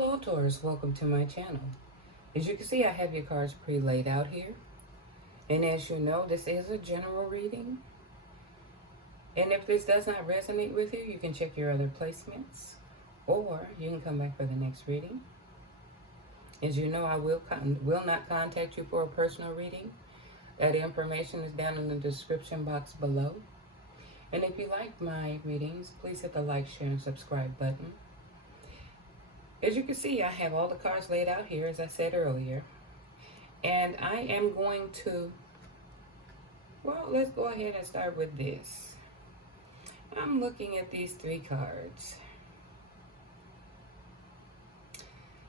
Hello Taurus, welcome to my channel. As you can see, I have your cards pre-laid out here. And as you know, this is a general reading. And if this does not resonate with you, you can check your other placements. Or you can come back for the next reading. As you know, I will not contact you for a personal reading. That information is down in the description box below. And if you like my readings, please hit the like, share, and subscribe button. As you can see, I have all the cards laid out here, as I said earlier. And I am going to, well, let's go ahead and start with this. I'm looking at these three cards.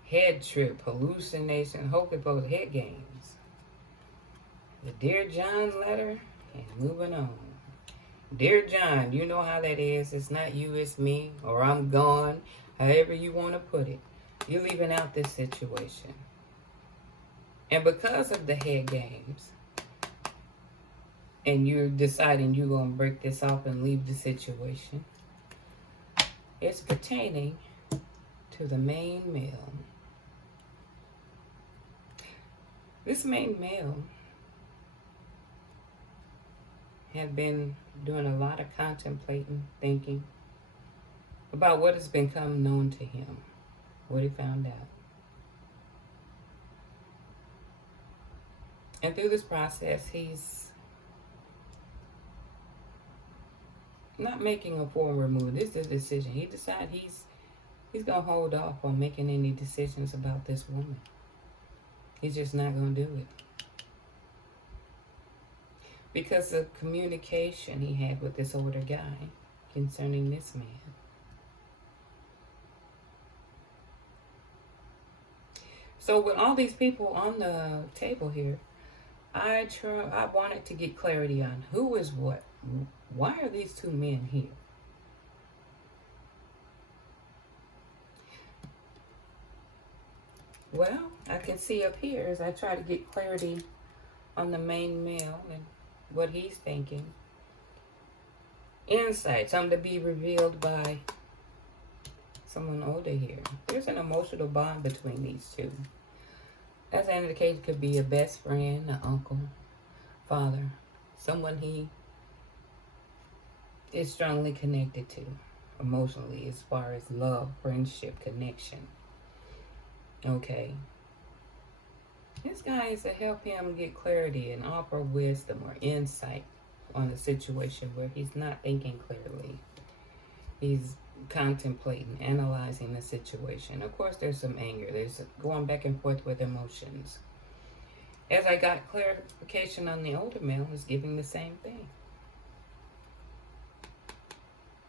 Head trip, hallucination, hocus pocus, head games. The Dear John letter, and moving on. Dear John, you know how that is. It's not you, it's me, or I'm gone. However you want to put it. You're leaving out this situation. And because of the head games, and you're deciding you're going to break this off and leave the situation, it's pertaining to the main male. This main male had been doing a lot of contemplating, thinking about what has become known to him, what he found out. And through this process, he's not making a forward move. This is a decision. He decided he's going to hold off on making any decisions about this woman. He's just not going to do it. Because of communication he had with this older guy concerning this man. So with all these people on the table here, I wanted to get clarity on who is what. Why are these two men here? Well, I can see up here as I try to get clarity on the main male and what he's thinking. Insight, something to be revealed by someone older here. There's an emotional bond between these two. As I indicated, could be a best friend, an uncle, father, someone he is strongly connected to emotionally as far as love, friendship, connection. Okay. This guy is to help him get clarity and offer wisdom or insight on a situation where he's not thinking clearly. He's contemplating, analyzing the situation. Of course, there's some anger. There's going back and forth with emotions. As I got clarification on the older male, is giving the same thing.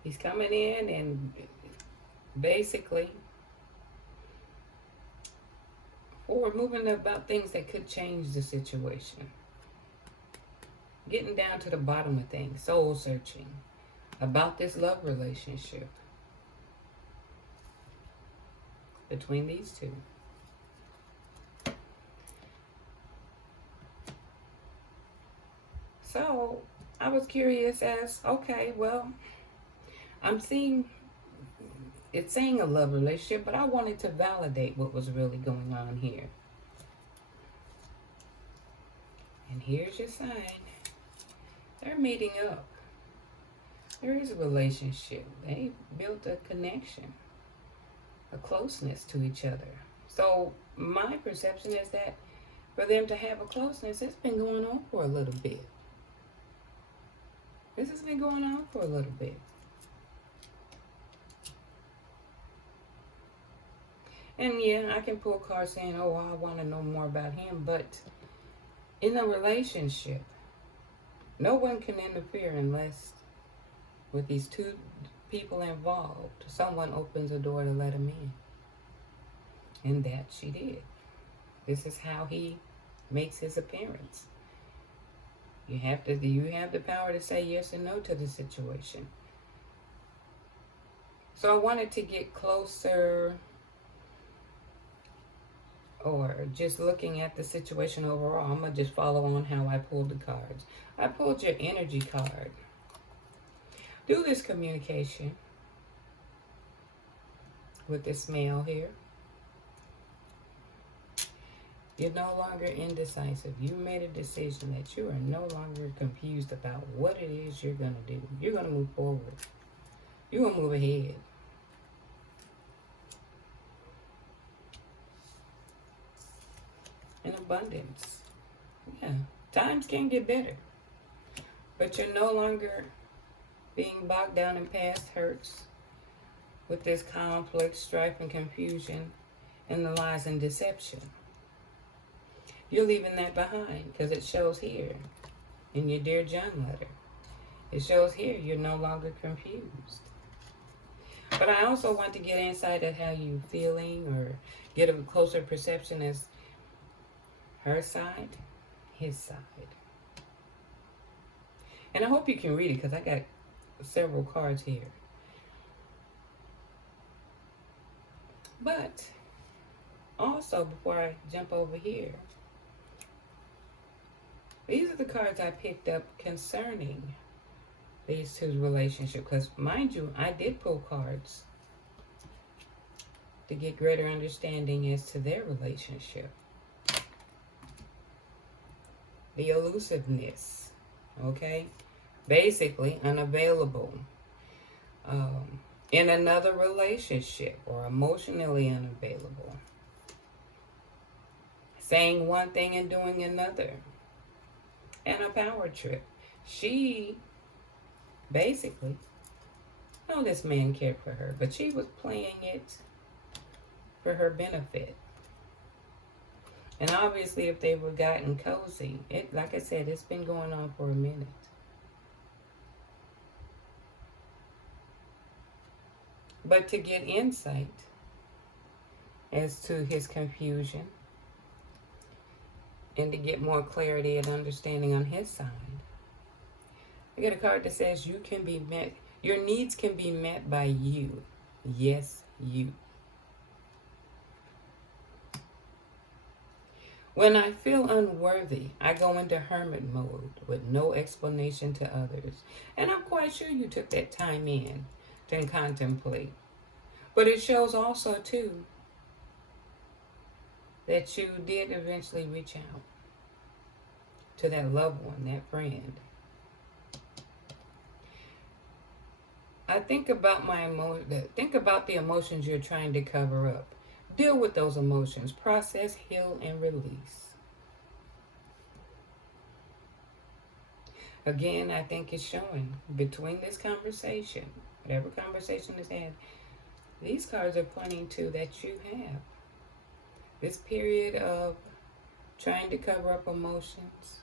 He's coming in and basically forward moving about things that could change the situation. Getting down to the bottom of things, soul searching about this love relationship between these two. So I was curious as, okay, well, I'm seeing, it's saying a love relationship, but I wanted to validate what was really going on here. And here's your sign. They're meeting up. There is a relationship. They built a connection, a closeness to each other. So my perception is that for them to have a closeness, it's been going on for a little bit. This has been going on for a little bit. And yeah, I can pull cards saying, oh, I want to know more about him. But in a relationship, no one can interfere unless, with these two people involved, someone opens a door to let him in. And that she did. This is how he makes his appearance. You have the power to say yes and no to the situation. So I wanted to get closer, or just looking at the situation overall. I'm going to just follow on how I pulled the cards. I pulled your energy card. Do this communication with this male here. You're no longer indecisive. You made a decision that you are no longer confused about what it is you're going to do. You're going to move forward. You're going to move ahead. In abundance. Yeah. Times can get better. But you're no longer being bogged down in past hurts with this conflict, strife, and confusion, and the lies and deception. You're leaving that behind because it shows here in your Dear John letter. It shows here you're no longer confused. But I also want to get insight at how you're feeling or get a closer perception as her side, his side. And I hope you can read it because I got several cards here. But also, before I jump over here, these are the cards I picked up concerning these two's relationship. Because, mind you, I did pull cards to get greater understanding as to their relationship. The elusiveness, okay? Basically, unavailable. In another relationship or emotionally unavailable. Saying one thing and doing another. And a power trip. She basically, no, this man cared for her, but she was playing it for her benefit. And obviously, if they were gotten cozy, it, like I said, it's been going on for a minute. But to get insight as to his confusion and to get more clarity and understanding on his side, I get a card that says you can be met, your needs can be met by you. Yes, you. When I feel unworthy, I go into hermit mode with no explanation to others. And I'm quite sure you took that time in to contemplate. But it shows also, too, that you did eventually reach out to that loved one, that friend. I think about think about the emotions you're trying to cover up. Deal with those emotions. Process, heal, and release. Again, I think it's showing between this conversation, whatever conversation is had, these cards are pointing to that you have this period of trying to cover up emotions.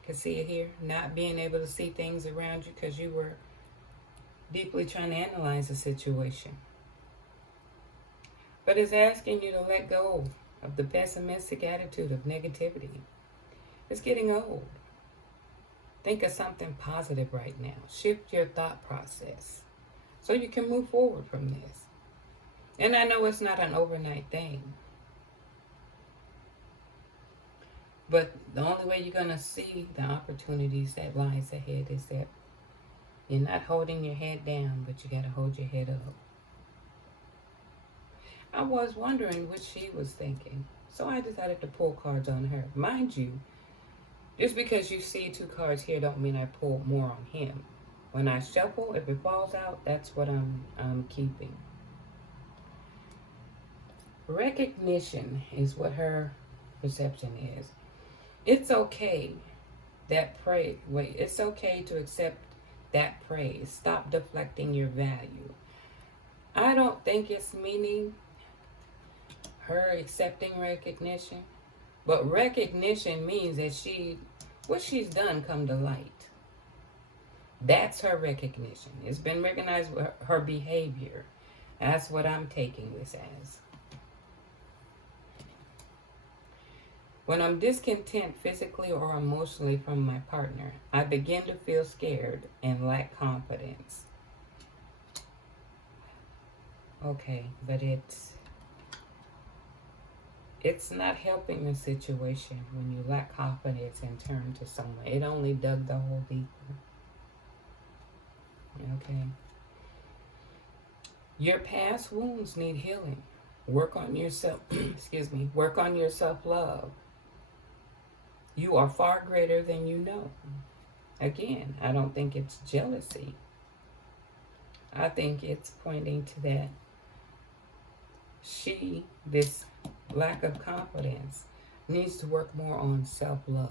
You can see it here. Not being able to see things around you because you were deeply trying to analyze the situation. But it's asking you to let go of the pessimistic attitude of negativity. It's getting old. Think of something positive right now. Shift your thought process so you can move forward from this. And I know it's not an overnight thing. But the only way you're going to see the opportunities that lies ahead is that you're not holding your head down, but you got to hold your head up. I was wondering what she was thinking, so I decided to pull cards on her. Mind you, just because you see two cards here don't mean I pulled more on him. When I shuffle, if it falls out, that's what I'm keeping. Recognition is what her perception is. It's okay it's okay to accept that praise. Stop deflecting your value. I don't think it's meaning her accepting recognition, but recognition means that what she's done come to light. That's her recognition. It's been recognized with her behavior. That's what I'm taking this as. When I'm discontent physically or emotionally from my partner, I begin to feel scared and lack confidence. Okay, but it's not helping the situation when you lack confidence and turn to someone. It only dug the hole deeper. Okay. Your past wounds need healing. Work on yourself, excuse me, work on your self-love. You are far greater than you know. Again, I don't think it's jealousy. I think it's pointing to that this lack of confidence, needs to work more on self-love.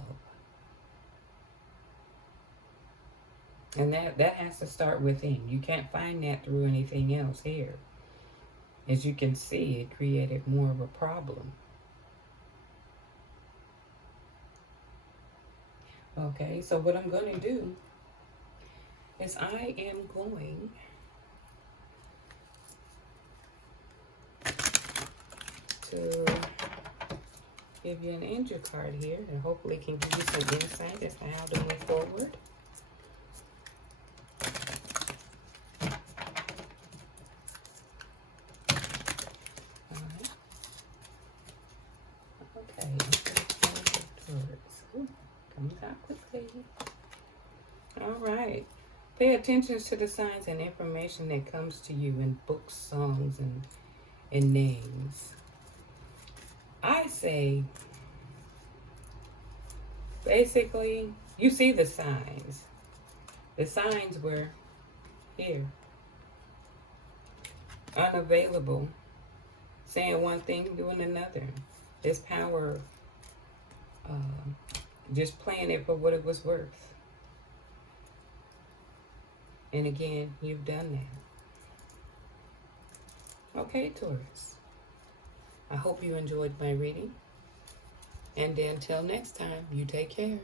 And that has to start within. You can't find that through anything else here. As you can see, it created more of a problem. Okay, so what I'm going to do is I am going to give you an angel card here, and hopefully can give you some insight as to how to move forward. Okay, comes out quickly. All right. Pay attention to the signs and information that comes to you in books, songs, and names. I say, basically, you see the signs. The signs were here. Unavailable. Saying one thing, doing another. This power, just playing it for what it was worth. And again, you've done that. Okay, Taurus. I hope you enjoyed my reading. And until next time, you take care.